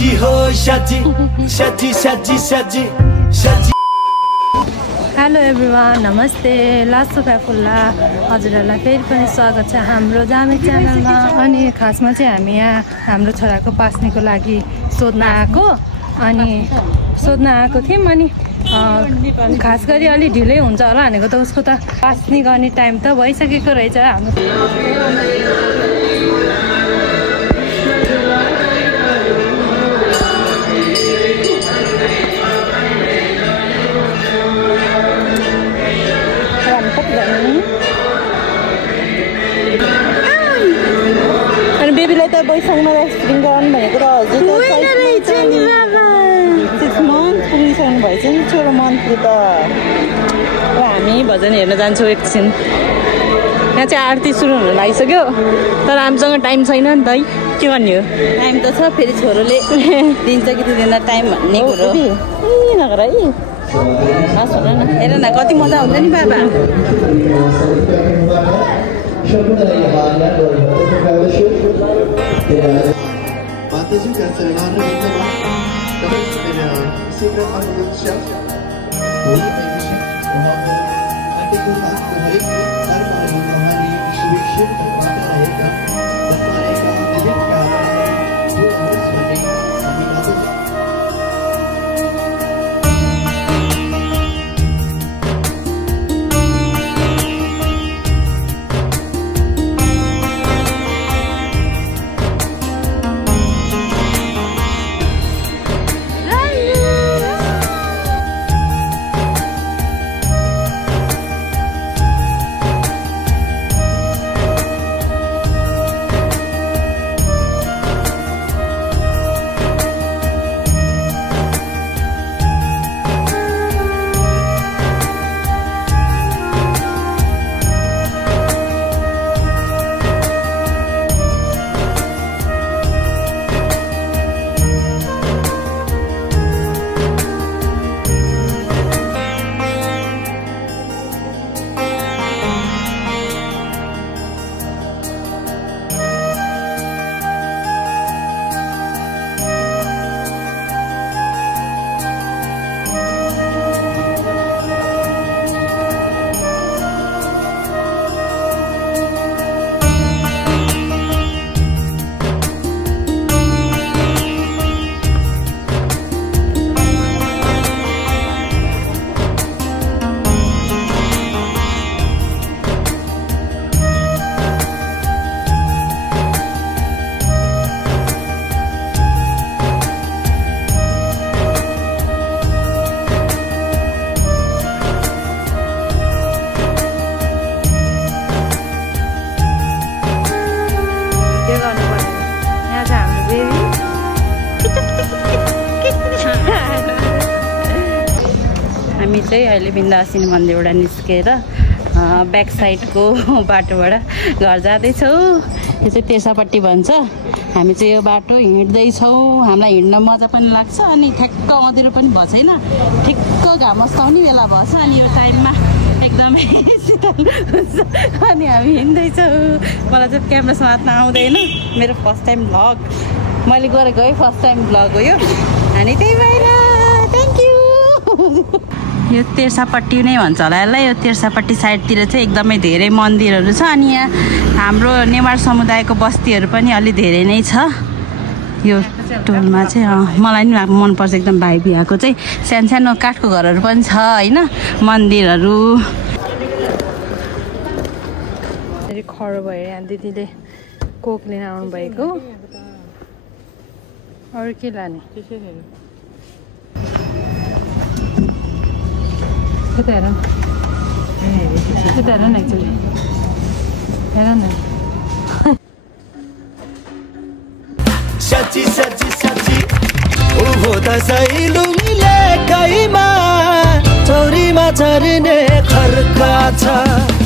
सजी हो सजी सजी सजी सजी सजी। हेलो एभ्रिवान, नमस्ते, लासो फ्याफुल्ला हजुरहरूलाई फेरि पनि स्वागत छ हाम्रो जामे च्यानलमा। अनि खासमा चाहिँ हामी यहाँ हाम्रो छोराको पास्नेको लागि सोध्न आएको थियौँ। अनि खास गरी अलि ढिलै हुन्छ होला भनेको त उसको त पास्ने गर्ने टाइम त भइसकेको रहेछ। हाम्रो अनि बेबीलाई त बैशाखमा एक्सपिरिङ गराउनु भनेको त हजुर 6 मन्थ पुगिसक्नु भएछ नि, 16 मन्थको त। हामी भजन हेर्न जान्छौँ एकछिन। यहाँ चाहिँ आरती सुरु हुन लागिसक्यो, तर हामीसँग टाइम छैन नि त है, के गर्ने हो। टाइम त छ, फेरि छोरोले दिन्छ कि दिँदैन टाइम भन्ने कुरो नगर है। हस् भन न, हेर न कति मजा हुन्छ नि बाबा। हामी चाहिँ अहिले बिन्दासिनी मन्दिरबाट निस्केर ब्याक साइडको बाटोबाट घर जाँदैछौँ। यो चाहिँ तेर्सापट्टि भन्छ। हामी चाहिँ यो बाटो हिँड्दैछौँ। हामीलाई हिँड्न मजा पनि लाग्छ अनि ठ्याक्क अँध्यारो पनि भएको छैन, ठिक्क घाम अस्ताउने बेला भएछ। अनि यो टाइममा एकदमै शीतल हुन्छ अनि हामी हिँड्दैछौँ। मलाई चाहिँ क्यामेरासँग हात्न आउँदैन, मेरो फर्स्ट टाइम भ्लग मैले गरेको है, फर्स्ट टाइम भ्लग हो यो। अनि त्यही भएर थ्याङ्क यू। यो तेर्सापट्टि नै भन्छ होला यसलाई। यो तेर्सापट्टि साइडतिर चाहिँ एकदमै धेरै मन्दिरहरू छ। अनि यहाँ हाम्रो नेवार समुदायको बस्तीहरू पनि अलि धेरै नै छ यो टोलमा चाहिँ। मलाई नि मनपर्छ एकदम भाइ बिहाको चाहिँ। सानो सानो काठको घरहरू पनि छ होइन, मन्दिरहरू। खरो भयो यहाँ दिदीले कोक लिन आउनु भएको। अरू के लाने? यता हेर न, यता हेर न एकचोटि, हेर न। सजी सजी सजी उभो दसैँ लुङीले गाईमा चौरीमा चर्ने खर्का छ।